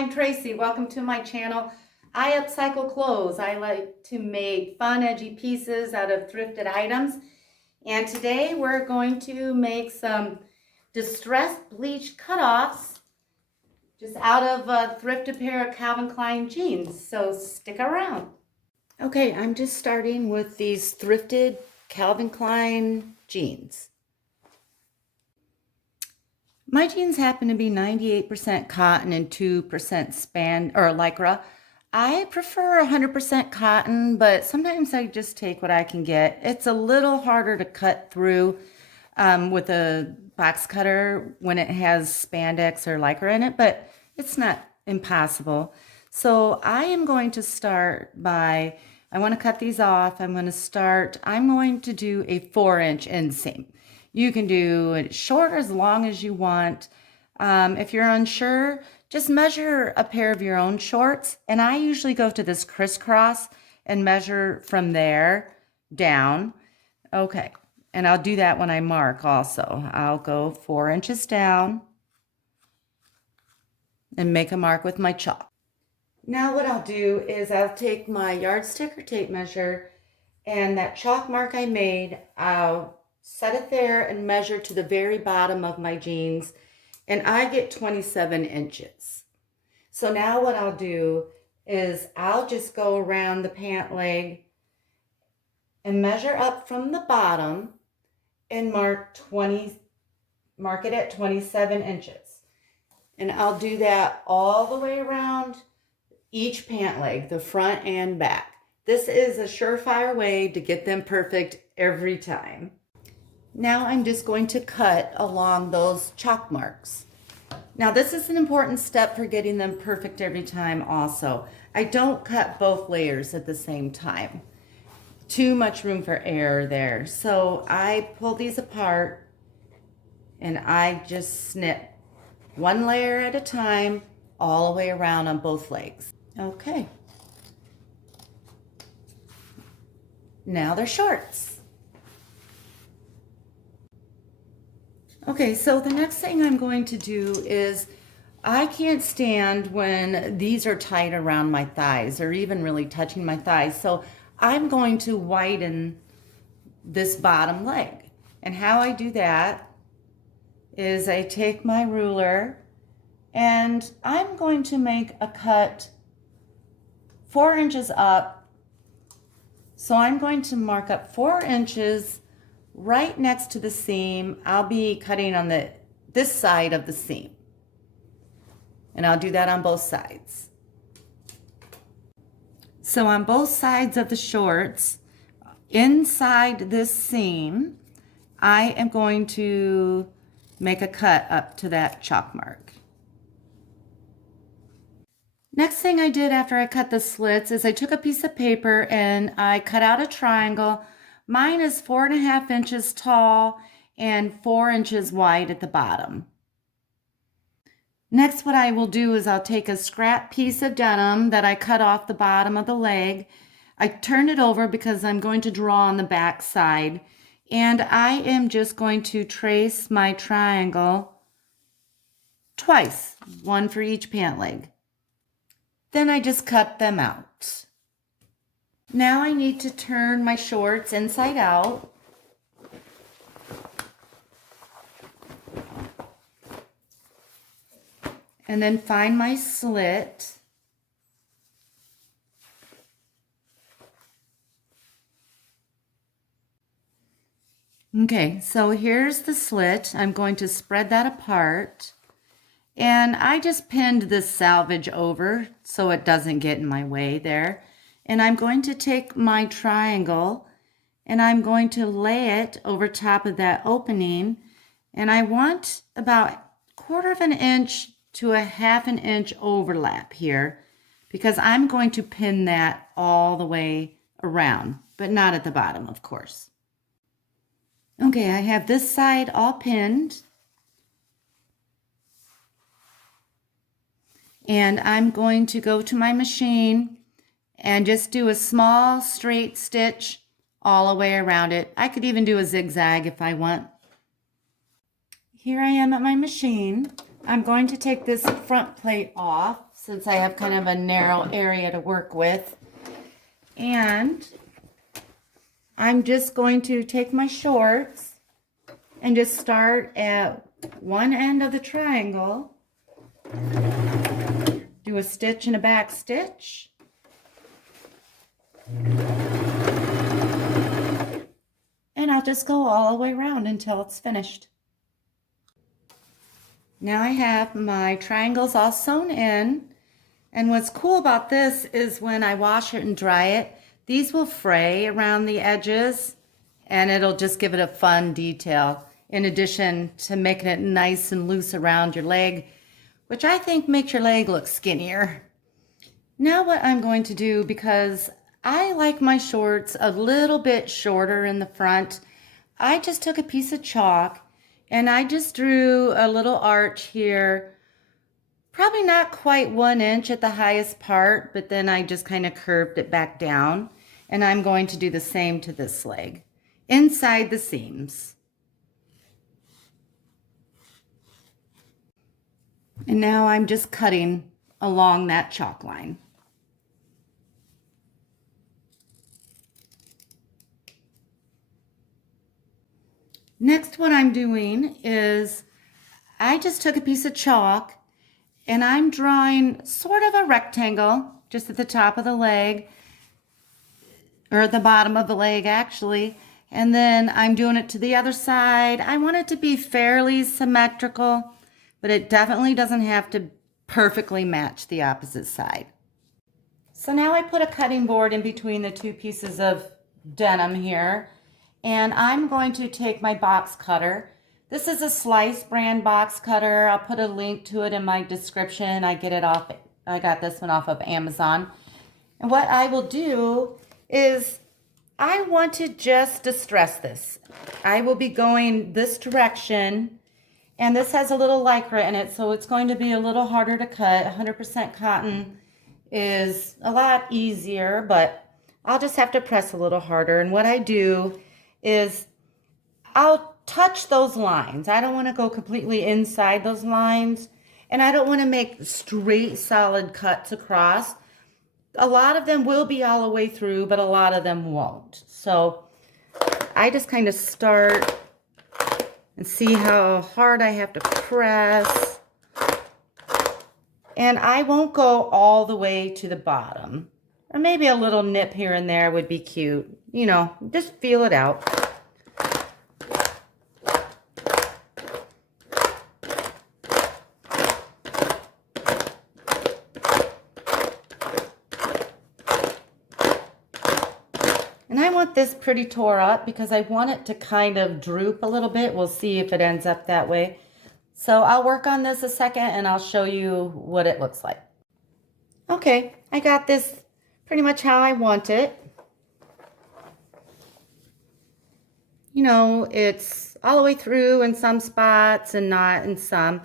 I'm Tracy. Welcome to my channel. I upcycle clothes. I like to make fun, edgy pieces out of thrifted items. And today we're going to make some distressed bleach cutoffs just out of a thrifted pair of Calvin Klein jeans. So stick around. Okay, I'm just starting with these thrifted Calvin Klein jeans. My jeans happen to be 98% cotton and 2% span or lycra. I prefer 100% cotton, but sometimes I just take what I can get. It's a little harder to cut through with a box cutter when it has spandex or lycra in it, but it's not impossible. So I am going to start by, I want to cut these off. I'm going to do a 4-inch inseam. You can do it short or as long as you want. If you're unsure, just measure a pair of your own shorts. And I usually go to this crisscross and measure from there down. Okay, and I'll do that when I mark also. I'll go 4 inches down and make a mark with my chalk. Now what I'll do is I'll take my yardstick or tape measure and that chalk mark I made, I'll set it there and measure to the very bottom of my jeans, and I get 27 inches. So now what I'll do is I'll just go around the pant leg and measure up from the bottom and mark it at 27 inches. And I'll do that all the way around each pant leg, the front and back. This is a surefire way to get them perfect every time. Now I'm just going to cut along those chalk marks. Now this is an important step for getting them perfect every time also. I don't cut both layers at the same time. Too much room for error there. So I pull these apart and I just snip one layer at a time all the way around on both legs. Okay. Now they're shorts. Okay, so the next thing I'm going to do is I can't stand when these are tight around my thighs or even really touching my thighs. So I'm going to widen this bottom leg. And how I do that is I take my ruler and I'm going to make a cut 4 inches up. So I'm going to mark up 4 inches right next to the seam. I'll be cutting on this side of the seam. And I'll do that on both sides. So on both sides of the shorts, inside this seam, I am going to make a cut up to that chalk mark. Next thing I did after I cut the slits is I took a piece of paper and I cut out a triangle. Mine is 4.5 inches tall and 4 inches wide at the bottom. Next, what I will do is I'll take a scrap piece of denim that I cut off the bottom of the leg. I turn it over because I'm going to draw on the back side. And I am just going to trace my triangle twice, one for each pant leg. Then I just cut them out. Now I need to turn my shorts inside out. And then find my slit. Okay, so here's the slit. I'm going to spread that apart. And I just pinned this salvage over so it doesn't get in my way there. And I'm going to take my triangle and I'm going to lay it over top of that opening. And I want about 1/4 of an inch to a 1/2 an inch overlap here because I'm going to pin that all the way around, but not at the bottom, of course. Okay, I have this side all pinned. And I'm going to go to my machine and just do a small straight stitch all the way around it. I could even do a zigzag if I want. Here I am at my machine. I'm going to take this front plate off since I have kind of a narrow area to work with. And I'm just going to take my shorts and just start at one end of the triangle, do a stitch and a back stitch, and I'll just go all the way around until it's finished. Now I have my triangles all sewn in, and what's cool about this is when I wash it and dry it, these will fray around the edges and it'll just give it a fun detail in addition to making it nice and loose around your leg, which I think makes your leg look skinnier. Now what I'm going to do, because I like my shorts a little bit shorter in the front, I just took a piece of chalk and I just drew a little arch here, probably not quite 1 inch at the highest part, but then I just kind of curved it back down. And I'm going to do the same to this leg, inside the seams. And now I'm just cutting along that chalk line. Next, what I'm doing is I just took a piece of chalk and I'm drawing sort of a rectangle just at the top of the leg, or at the bottom of the leg actually, and then I'm doing it to the other side. I want it to be fairly symmetrical, but it definitely doesn't have to perfectly match the opposite side. So now I put a cutting board in between the two pieces of denim here, and I'm going to take my box cutter. This is a Slice brand box cutter. I'll put a link to it in my description. I got this one off of Amazon. And what I will do is I want to just distress this. I will be going this direction, and this has a little lycra in it, so it's going to be a little harder to cut. 100% cotton is a lot easier, but I'll just have to press a little harder. And what I do is I'll touch those lines. I don't want to go completely inside those lines, and I don't want to make straight solid cuts across. A lot of them will be all the way through, but a lot of them won't. So I just kind of start and see how hard I have to press. And I won't go all the way to the bottom. Or maybe a little nip here and there would be cute. You know, just feel it out. And I want this pretty tore up because I want it to kind of droop a little bit. We'll see if it ends up that way. So I'll work on this a second and I'll show you what it looks like. Okay, I got this pretty much how I want it. You know, it's all the way through in some spots and not in some,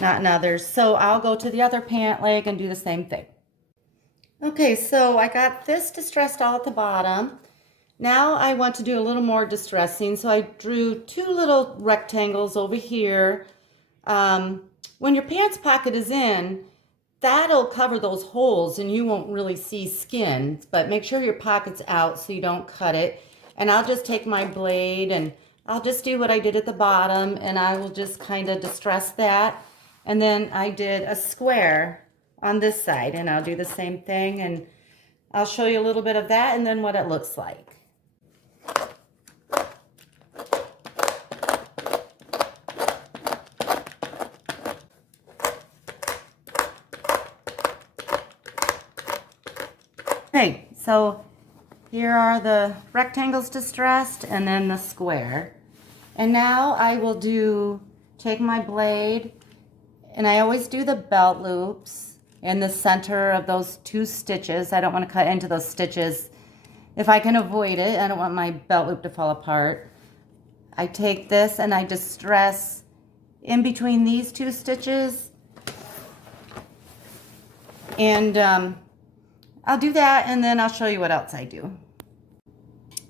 not in others. So I'll go to the other pant leg and do the same thing. Okay, so I got this distressed all at the bottom. Now I want to do a little more distressing, so I drew two little rectangles over here. When your pants pocket is in, that'll cover those holes and you won't really see skin, but make sure your pocket's out so you don't cut it. And I'll just take my blade and I'll just do what I did at the bottom, and I will just kind of distress that. And then I did a square on this side, and I'll do the same thing, and I'll show you a little bit of that and then what it looks like. Okay, so here are the rectangles distressed and then the square. And now I will take my blade, and I always do the belt loops in the center of those two stitches. I don't want to cut into those stitches if I can avoid it. I don't want my belt loop to fall apart. I take this and I distress in between these two stitches, and I'll do that and then I'll show you what else I do.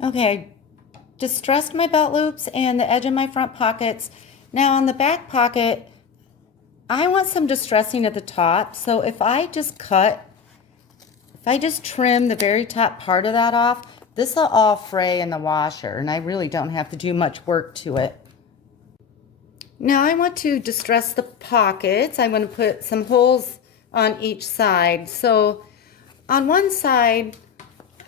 Okay, I distressed my belt loops and the edge of my front pockets. Now on the back pocket, I want some distressing at the top, so if I just trim the very top part of that off, this will all fray in the washer, and I really don't have to do much work to it. Now I want to distress the pockets. I want to put some holes on each side. So on one side,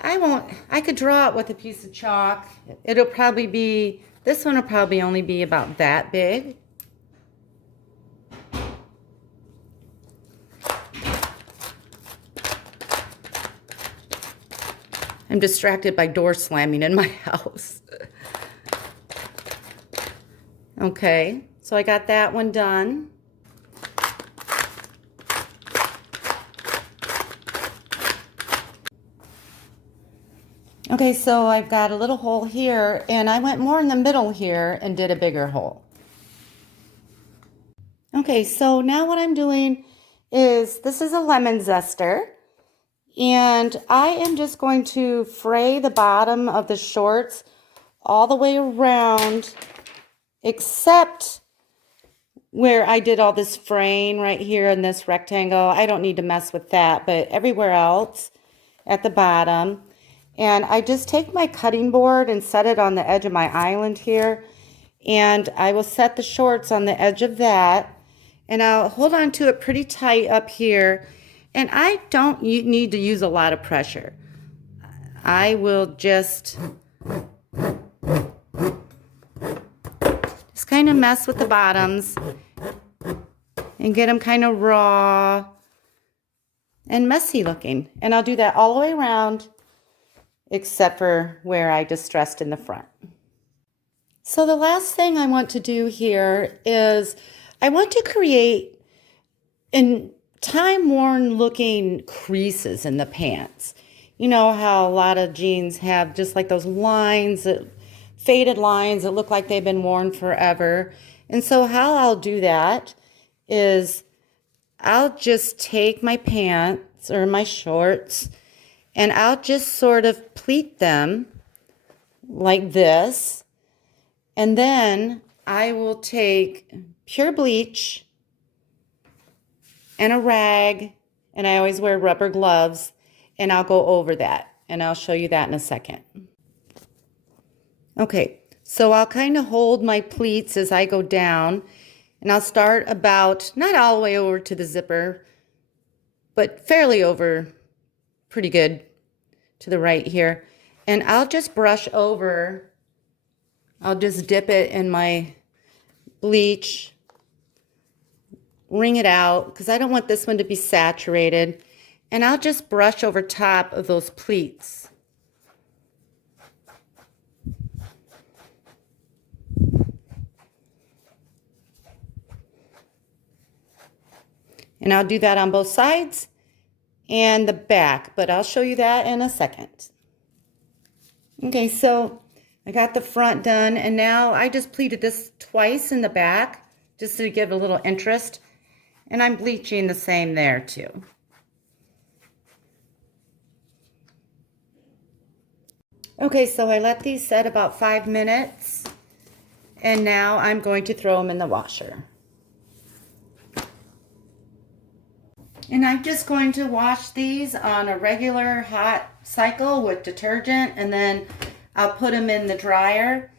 I could draw it with a piece of chalk. This one will probably only be about that big. I'm distracted by door slamming in my house. Okay, so I got that one done. Okay, so I've got a little hole here, and I went more in the middle here and did a bigger hole. Okay, so now what I'm doing is, this is a lemon zester, and I am just going to fray the bottom of the shorts all the way around, except where I did all this fraying right here in this rectangle. I don't need to mess with that, but everywhere else at the bottom. And I just take my cutting board and set it on the edge of my island here, and I will set the shorts on the edge of that, and I'll hold on to it pretty tight up here. And I don't need to use a lot of pressure. I will just kind of mess with the bottoms and get them kind of raw and messy looking. And I'll do that all the way around, except for where I distressed in the front. So the last thing I want to do here is I want to create time-worn looking creases in the pants. You know how a lot of jeans have just like those lines, faded lines that look like they've been worn forever. And so how I'll do that is I'll just take my pants or my shorts, and I'll just sort of pleat them like this. And then I will take pure bleach and a rag, and I always wear rubber gloves, and I'll go over that, and I'll show you that in a second. Okay, so I'll kind of hold my pleats as I go down, and I'll start about, not all the way over to the zipper, but fairly over, pretty good to the right here. And I'll just brush over, I'll just dip it in my bleach, wring it out, because I don't want this one to be saturated. And I'll just brush over top of those pleats. And I'll do that on both sides and the back, but I'll show you that in a second. Okay, so I got the front done, and now I just pleated this twice in the back just to give a little interest. And I'm bleaching the same there too. Okay, so I let these set about 5 minutes, and now I'm going to throw them in the washer. And I'm just going to wash these on a regular hot cycle with detergent, and then I'll put them in the dryer.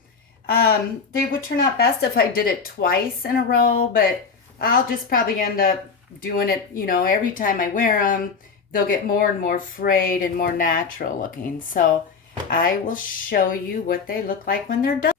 They would turn out best if I did it twice in a row, but I'll just probably end up doing it, you know, every time I wear them, they'll get more and more frayed and more natural looking. So I will show you what they look like when they're done.